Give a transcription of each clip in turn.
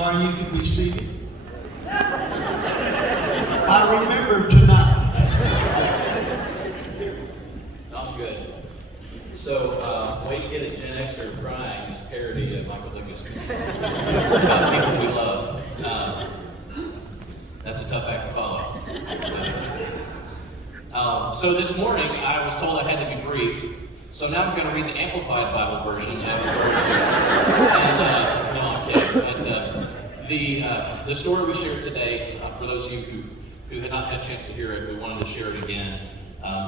choir, you can be seated. I remember tonight. Not good. So, way to get a Gen Xer crying is parody of Michael Lucas. People we love. That's a tough act to follow. So this morning, I was told I had to be brief. So now I'm going to read the Amplified Bible version of the verse. And, no, I'm kidding. But the story we shared today, for those of you who had not had a chance to hear it, we wanted to share it again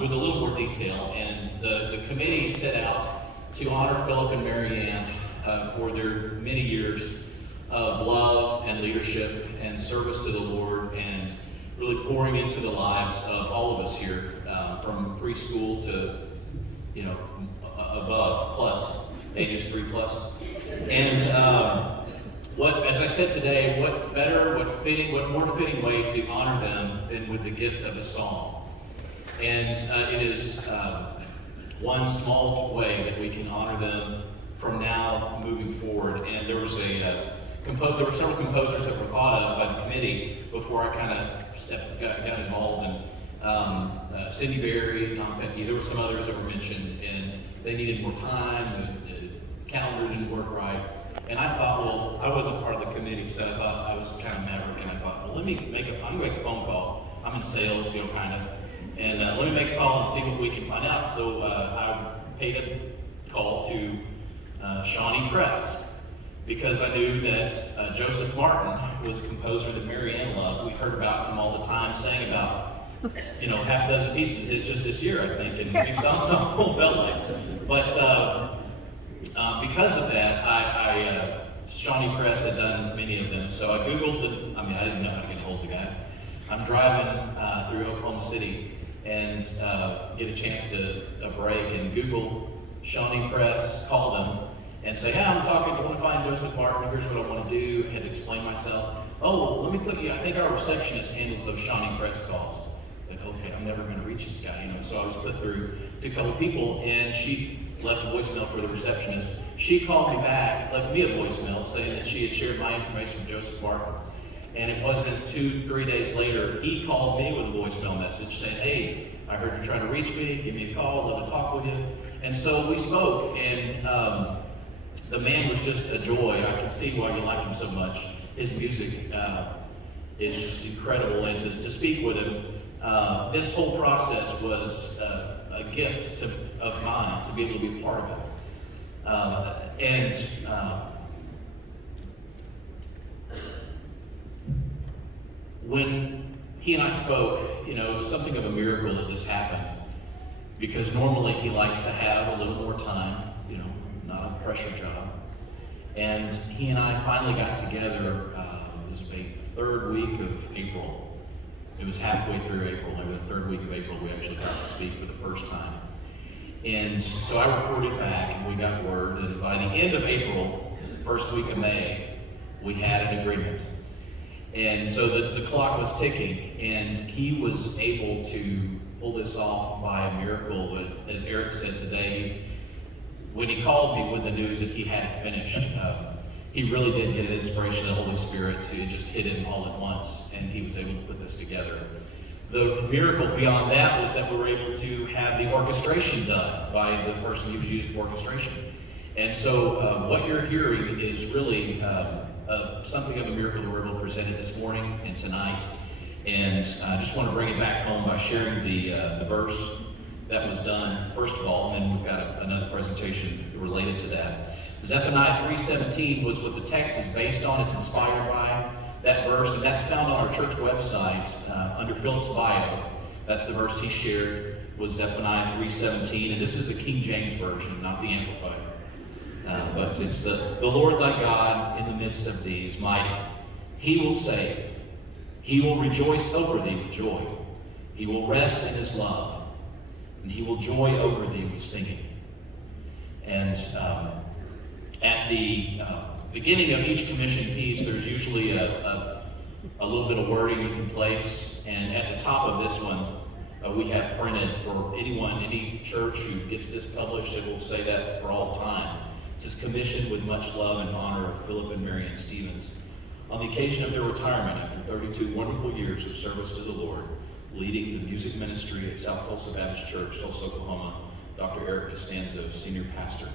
with a little more detail. And the committee set out to honor Philip and Mary Ann for their many years of love and leadership and service to the Lord and really pouring into the lives of all of us here, from preschool to, above, plus, ages 3 plus. And as I said today, what more fitting way to honor them than with the gift of a song? And it is one small way that we can honor them from now moving forward. And there was there were several composers that were thought of by the committee before I kind of got involved. And Cindy Berry, Tom Petke, there were some others that were mentioned, and they needed more time. The calendar didn't work right. And I thought, well, I wasn't part of the committee, so I thought I was kind of maverick, and I thought, well, I'm going to make a phone call. I'm in sales, kind of, and let me make a call and see what we can find out. So I paid a call to Shawnee Press, because I knew that Joseph Martin was a composer that Mary Ann loved. We heard about him all the time, sang about half a dozen pieces of his just this year, I think, and mixed ensemble felt like. But because of that, Shawnee Press had done many of them. So I Googled I didn't know how to get a hold of the guy. I'm driving through Oklahoma City and get a chance to break and Google Shawnee Press, call them, and say, hey, I want to find Joseph Martin, here's what I want to do. I had to explain myself. Oh, let me put you, I think our receptionist handles those Shawnee Press calls. I said, okay, I'm never going to reach this guy, So I was put through to a couple of people, and she left a voicemail for the receptionist. She called me back, left me a voicemail saying that she had shared my information with Joseph Martin. And it wasn't 2-3 days later, he called me with a voicemail message saying, hey, I heard you're trying to reach me, give me a call, love to talk with you. And so we spoke, and the man was just a joy. I can see why you like him so much. His music is just incredible, and to speak with him, this whole process was a gift of mine to be able to be a part of it. When he and I spoke, it was something of a miracle that this happened, because normally he likes to have a little more time, not a pressure job. And he and I finally got together, it was the third week of April. It was halfway through April, maybe the third week of April, we actually got to speak for the first time. And so I reported back, and we got word, and by the end of April, first week of May, we had an agreement. And so the clock was ticking, and he was able to pull this off by a miracle. But as Eric said today, when he called me with the news that he had it finished, he really did get an inspiration of the Holy Spirit to just hit him all at once, and he was able to put this together. The miracle beyond that was that we were able to have the orchestration done by the person who was used for orchestration. And so what you're hearing is really something of a miracle that we're able to present it this morning and tonight. And I just want to bring it back home by sharing the verse that was done, first of all, and then we've got another presentation related to that. Zephaniah 3:17 was what the text is based on. It's inspired by that verse, and that's found on our church website under Philip's bio. That's the verse he shared, was Zephaniah 3:17, and this is the King James Version, not the Amplified. But it's the Lord thy God in the midst of thee is mighty. He will save. He will rejoice over thee with joy. He will rest in his love, and he will joy over thee with singing. And at the beginning of each commission piece, there's usually a little bit of wording you can place. And at the top of this one, we have printed for anyone, any church who gets this published, it will say that for all time. It says, commissioned with much love and honor of Philip and Mary Ann Stevens, On the occasion of their retirement after 32 wonderful years of service to the Lord, leading the music ministry at South Tulsa Baptist Church, Tulsa, Oklahoma, Dr. Eric Costanzo, senior pastor.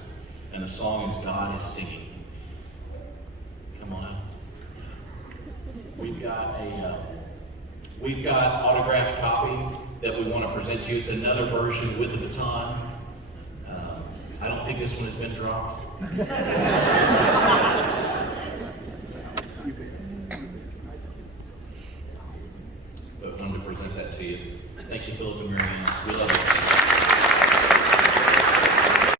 And the song is God is Singing. Come on. We've got autographed copy that we want to present to you. It's another version with the baton. I don't think this one has been dropped.